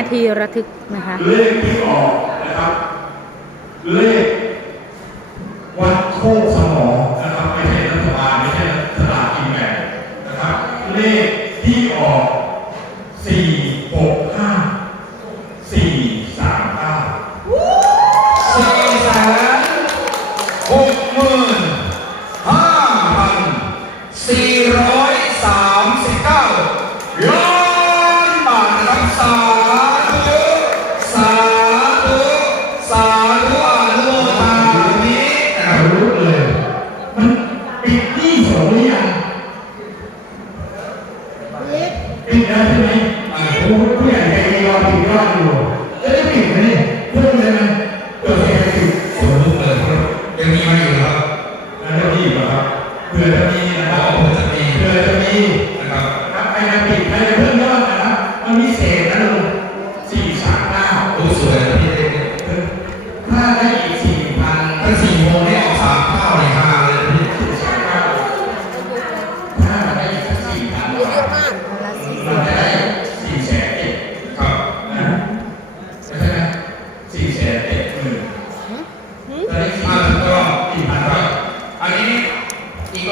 นาทีระทึกนะคะ เลขที่ออกนะครับ เลขวัดโคกสมอง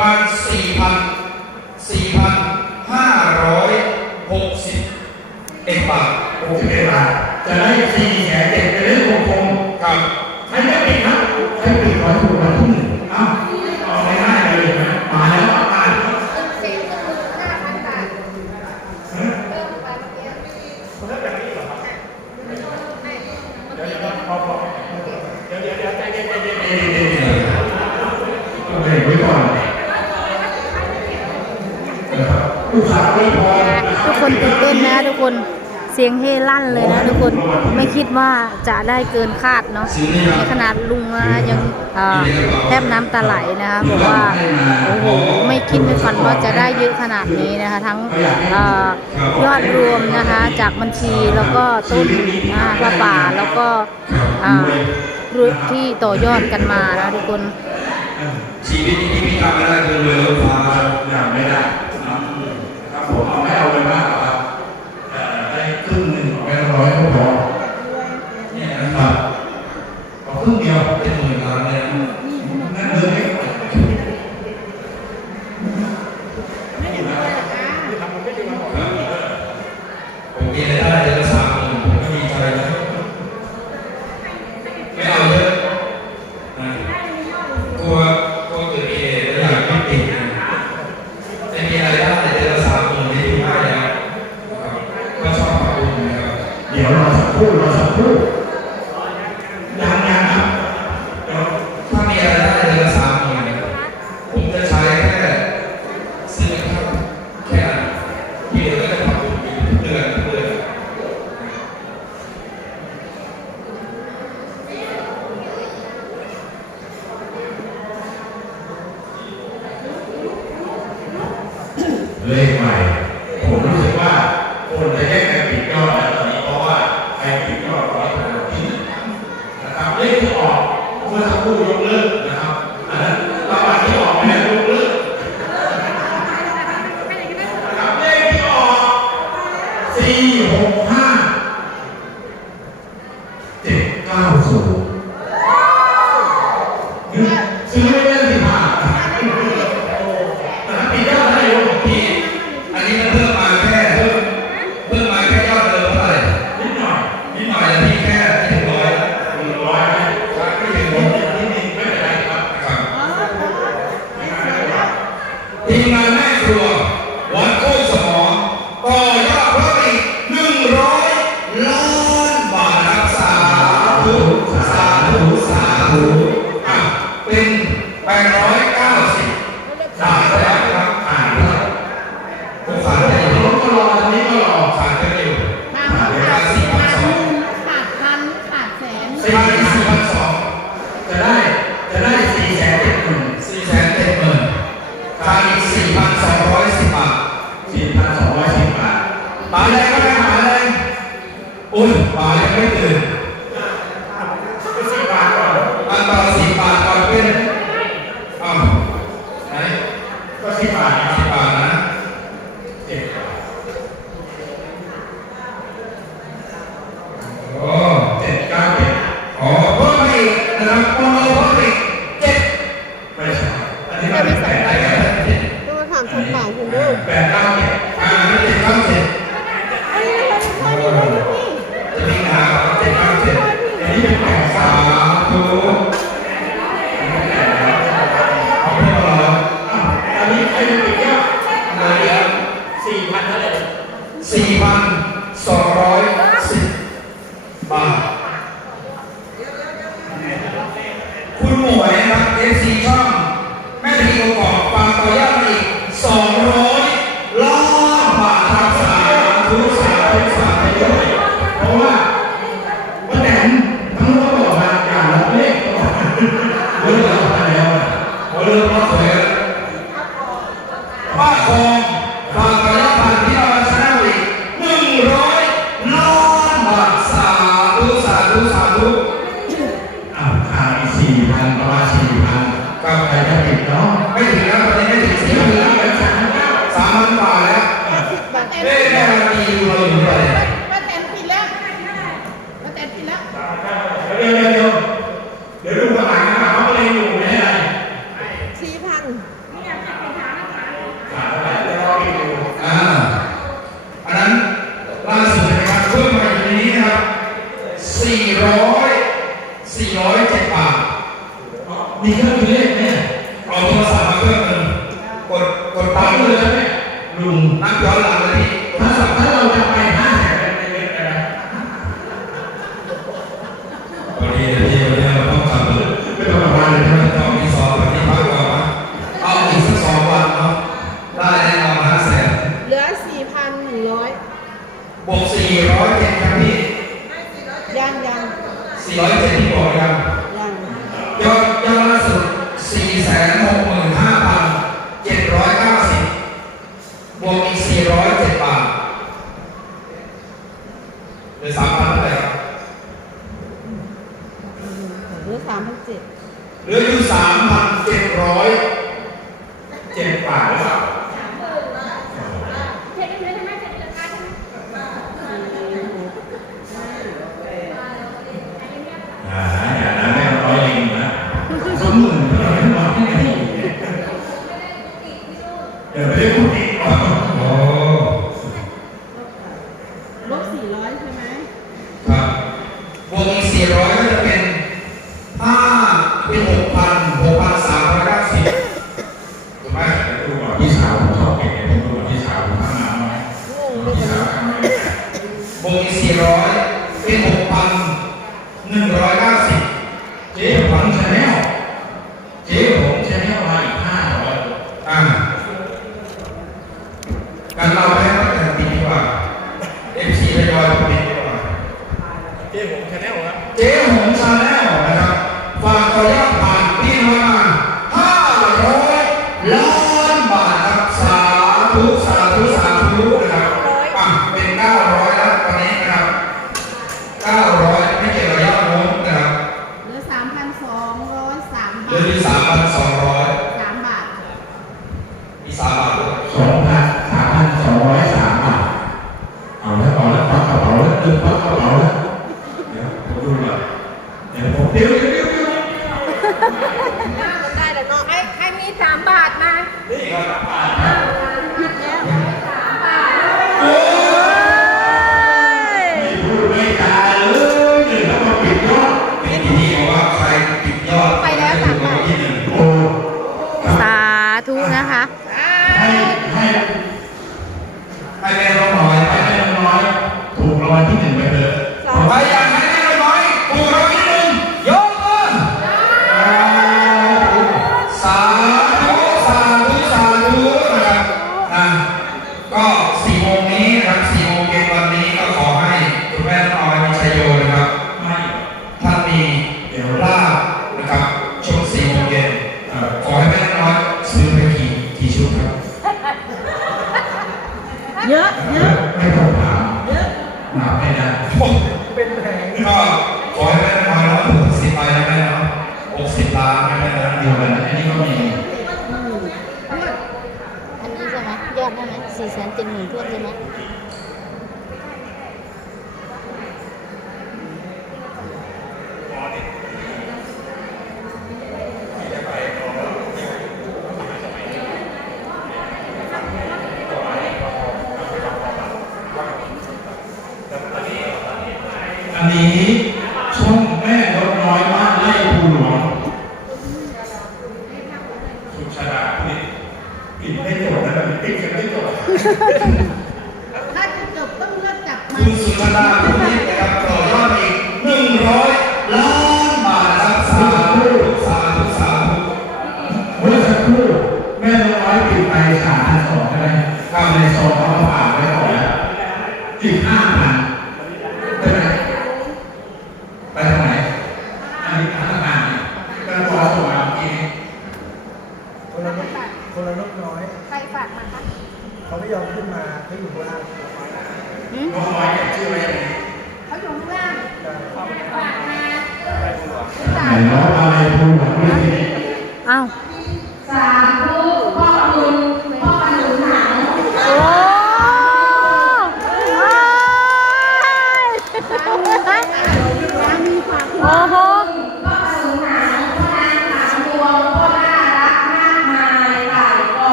อีกประมาณสี่พันสี่พันห้าร้อยหกสิบเอ็ดบาท หกสิบเอ็ดบาทจะได้สี่แสนเจ็ดเป็นเรื่องคงคง ครับ ใครจะปิดนะใครปิดขอถูกวันที่หนึ่งเอ้าเอาง่ายๆเลยนะมาแล้วมาแล้ว สี่หมื่นห้าพันบาท เฮ้ย เริ่มไปเมื่อกี้ คนละแบบนี้เหรอครับ ไม่ เดี๋ยวเดี๋ยวพอพอเดี๋ยวเดี๋ยวเดี๋ยวใจเย็นใจเย็นใจเย็นใจเย็นโอเคไว้ก่อนนะครับลูกสาวไม่พอ ทุกคนตื่นเต้นนะทุกคนเสียงเฮลั่นเลยนะทุกคนไม่คิดว่าจะได้เกินคาดเนาะในขนาดลุงยังแทบน้ำตาไหลนะคะบอกว่าโอ้โหไม่คิดไม่ฝันว่าจะได้เยอะขนาดนี้นะคะทั้งอยอดรวมนะคะจากบัญชีแล้วก็ต้นอ่าพระป่าแล้วก็อ่าธุรกิจที่ต่อยอดกันมานะทุกคนชีวิตนี้ที่ทำไม่ได้คือเรือรถฟ้าอย่างไม่ได้นะครับผมเอาไม่เอาไปมาก ครึ่งเดียวเป็นหมื่นล้านเลยนะนั่นเลยผมกินได้เดือนละสามหมื่นผมก็มีใจนะไม่เอาเยอะนะกลัวกลัวเกิดเหตุแล้วอยากไม่ติดนะไม่มีอะไรได้เดือนละสามหมื่นนี่ถือว่าแล้วนะครับก็ชอบทำบุญนะครับเดี๋ยวรอสักครู่รอสักครู่ยังยังครับเดี๋ยว ถ้ามีอะไรได้เดือนละสามหมื่นผมจะใช้แค่ซื้อข้าวแค่นั้นที่เหลือก็จะทำบุญอยู่ทุกเดือนทุกเดือน เลขใหม่ ผมรู้สึกว่าคนจะแยกกันปิดยอดแล้วตอนนี้เพราะว่าใครปิดยอดร้อยคนที่หนึ่งนะครับเลขที่ออกเมื่อสักครู่ยกเลิกนะครับอันนั้นรางวัลที่ออกไม่ได้ยกเลิกนะครับเลขที่ออกสี่หกห้าเจ็ดเก้าศูนย์ซื้อไม่ได้ ธุสาธุสาธุอะเป็นแปดร้อยเก้าสิบสามแล้วครับอ่านด้วยผมฝากใจอยู่รถก็รอตอนนี้ก็รอฝากใจอยู่ขาดขาดสี่พันขาดพันขาดแสนสี่พันสี่พันสองจะได้จะได้สี่แสนเจ็ดหมื่นสี่แสนเจ็ดหมื่นขาดอีกสี่พันสองร้อยสิบบาทสี่พันสองร้อยสิบบาทปลาแดงก็ได้ปลาแดงอุ้ยปลายังไม่ตื่น ดูถามทางฝั่คุณลูแปดเก้าเจ็ดอ่าเจ็เก้าเจ็ดจะมีหาวเจ็ดเก้าเจ็ดอันนี้เป็นแปดสามทุกเอาไปต่ออันนี้ใครจะติดเนี่ยอันนี้สี่พันเท่าไหร่สี่พันสองร้อยสิบบาทคุณหมวยนะครับเอฟซีชอบ สามพันเจ็ดหลืออยู่สามพันเจ็ดร้อยเจ็ดบาทนะครับ เราไพ้ตั้งแต่ปีกว่าเอฟซีไทยอยปีกว่าเจ๊หงชาแนลครับเจ๊หงชาแนลนะครับฝากขออนุตผ่านพี่น้อยมาห้าร้อยล้านบาทครับสาธุสาสานะครับเป็นเก้าร้อยแล้วตอนนนะครับเก้าร้อยไม่เกี่กัยอดงบนะครับเหลือสามพันสองร้อยสามพัเหลือสามพันสองร้อย อันนี้ก็มีอันนี้ใช่ไหมยอดได้ไหมสี่แสนเจ็ดหมื่นทวนใช่ไหม Padre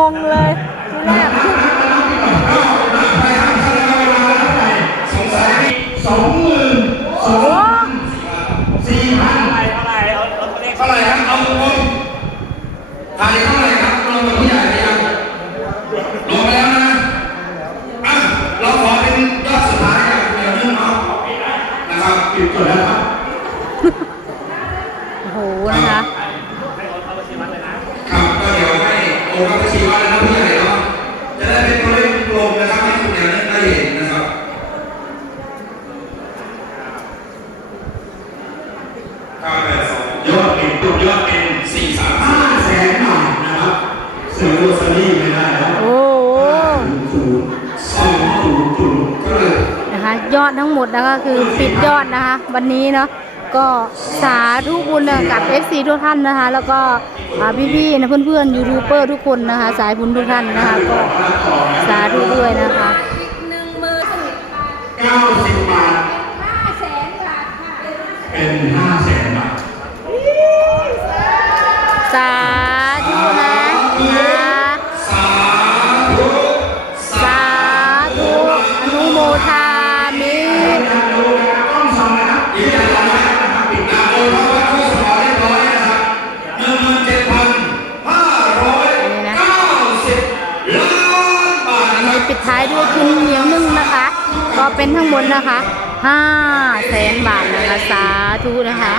งงเลย ยอดทั้งหมดนะคะคือปิดยอดนะคะ วันนี้เนาะก็สาธุบุญกับ FC ทุกท่านนะคะ แล้วก็พี่ๆนะเพื่อนๆยูทูบเบอร์ทุกคนนะคะ สายบุญทุกท่านนะคะก็สาธุด้วยนะคะเก้าสนบาทค่ะเป็น5แสนบาทสา เป็นทั้งหมดนะคะห้าแสนบาทนะคะสาธุนะคะ